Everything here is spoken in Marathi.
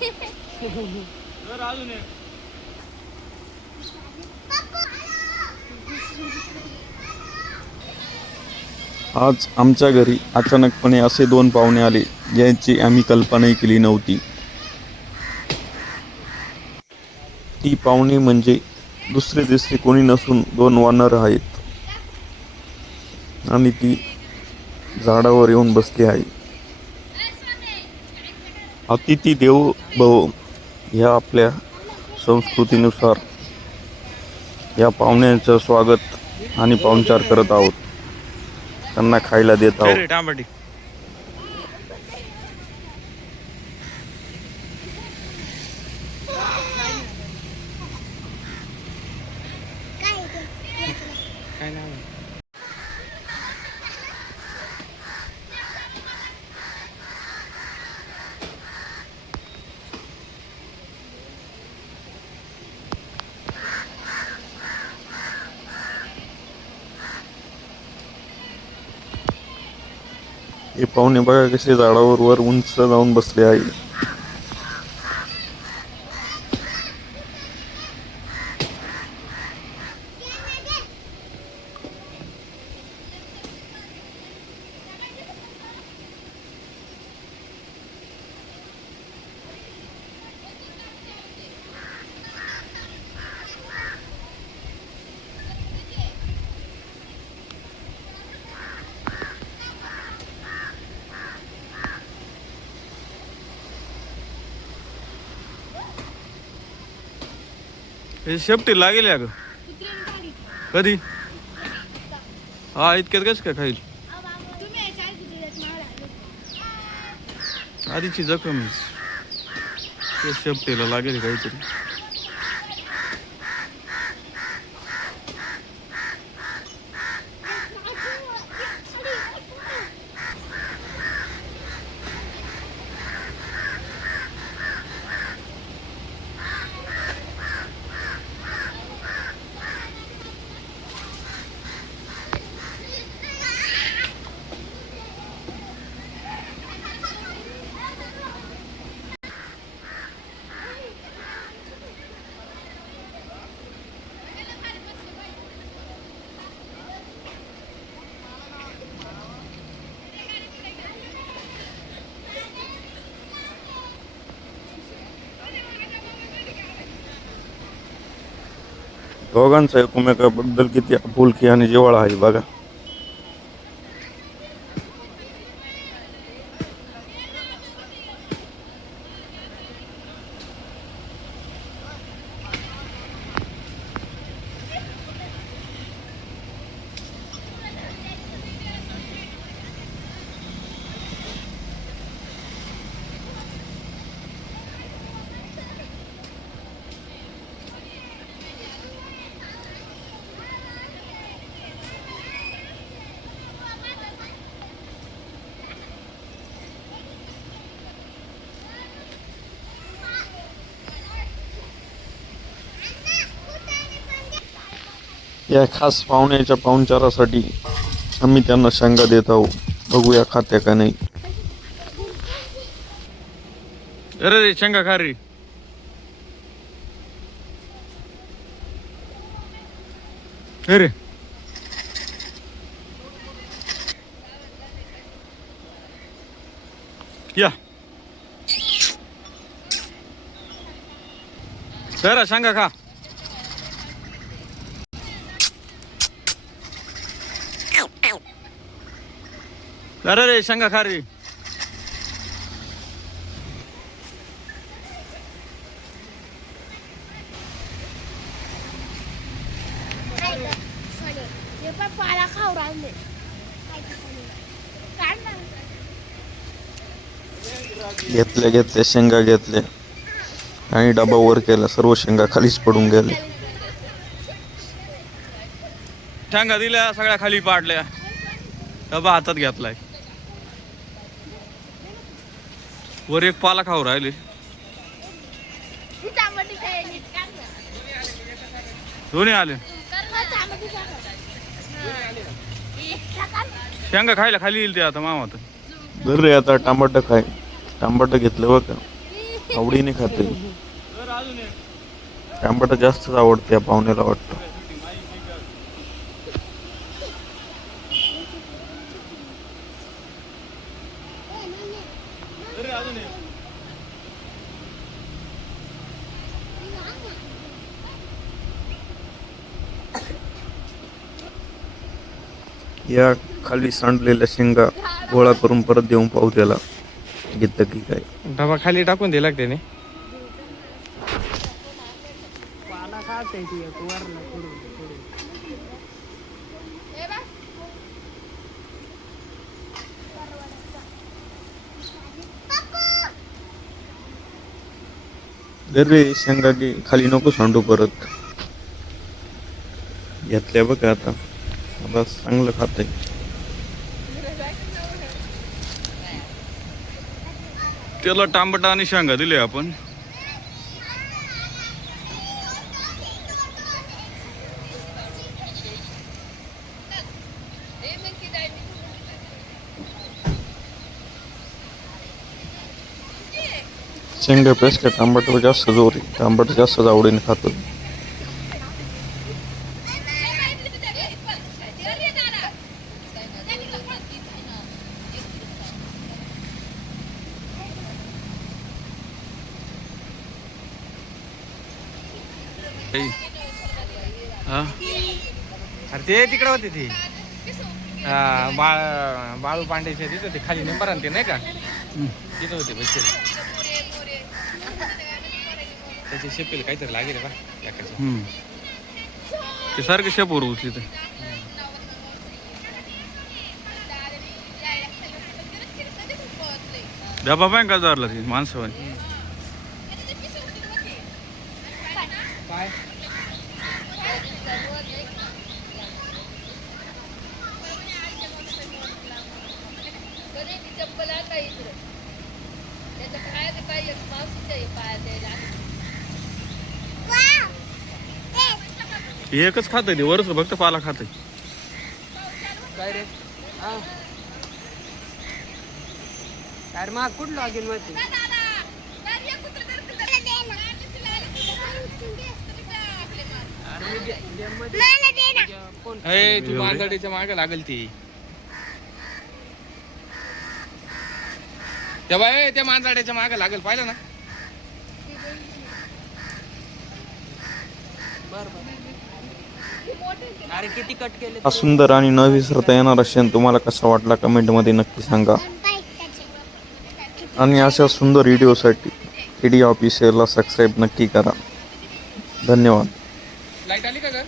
आज आमच्या घरी अचानकपणे असे 2 पाहुणे आले ज्यांची आम्ही कल्पनाही केली नव्हती. ती पाहुणे म्हणजे दुसरे तिसरे कोणी नसून 2 वानर आहेत आणि ती झाडावर येऊन बसली आहे. अतिथी देवो भव ह्या आपल्या संस्कृतीनुसार या पाहुण्यांचं स्वागत आणि पाहुणचार करत आहोत. त्यांना खायला देत आहोत. हे पाहुणे बघा कसे झाडावर वर उंच जाऊन बसले आहे. शेपटी लागेल या ग कधी हा इतक्यात कस काय खाईल आधीची जखम शेपटीला लागेल काहीतरी. दोघांचा एकमेकाबद्दल किती आपुलकी आणि जिव्हाळा आहे बघा. या खास पाहुण्याच्या पाहुणचारासाठी आम्ही त्यांना शेंगा देत आहोत. बघूया खात्या का नाही. अरे शेंगा खा रे. अरे या सर शेंगा खा. अरे रे शेंगा खा रे. घेतल्या शेंगा घेतल्या आणि डबा वर केला. सर्व शेंगा खालीच पडून गेले. शेंगा दिल्या सगळ्या खाली पाडल्या. डबा हातात घेतलाय. वर एक पाला खाऊ राहिले. दोन्ही आले. शेंगा खायला खाली येईल ते आता मामा. तर रे आता टमाटर खाय. टमाटर घेतलं बघ. आवडीने खाते. टमाटा जास्तच आवडते या पाहुण्याला वाटतं. या खाली सांडलेल्या शेंगा गोळा करून परत देऊन पाहू त्याला घेतलं की काय. डबा खाली टाकून दिला का त्याने. रे शेंगा की खाली नको सांडू परत. घेतल्या बघा आता. बस चांगलं खात आहे. त्याला टांबटा आणि शेंगा दिले आपण. शेंगापेक्षा टमाटर जास्त जोर आहे. टमाटर जास्त आवडीने खातो. अरे ते तिकडे होते ती बाळू पांडेच्या तिथं ते खाली नंबर आणते नाही का तिथं होते पैसे. त्याचे शेपेल काहीतरी लागेल बा ते सारखे शेपवर उचली ते. डबा पाय का जारला ती माणसं. एकच खात आहे वरच फक्त पाला खात आहे. काय रे अरे मग कुठं लागेल माहिती. तू मांजरीच्या मागे लागल ती. त्या मांजराड्याच्या मागे लागेल पाहिलं ना. अरे किती कट केले. हा सुंदर आणि न विसरता येणारा क्षण तुम्हाला कसा वाटला कमेंटमध्ये नक्की सांगा. आणि अशा सुंदर व्हिडिओसाठी ईडी ऑफिशियलला सबस्क्राईब नक्की करा. धन्यवाद. लाईट आली का घर.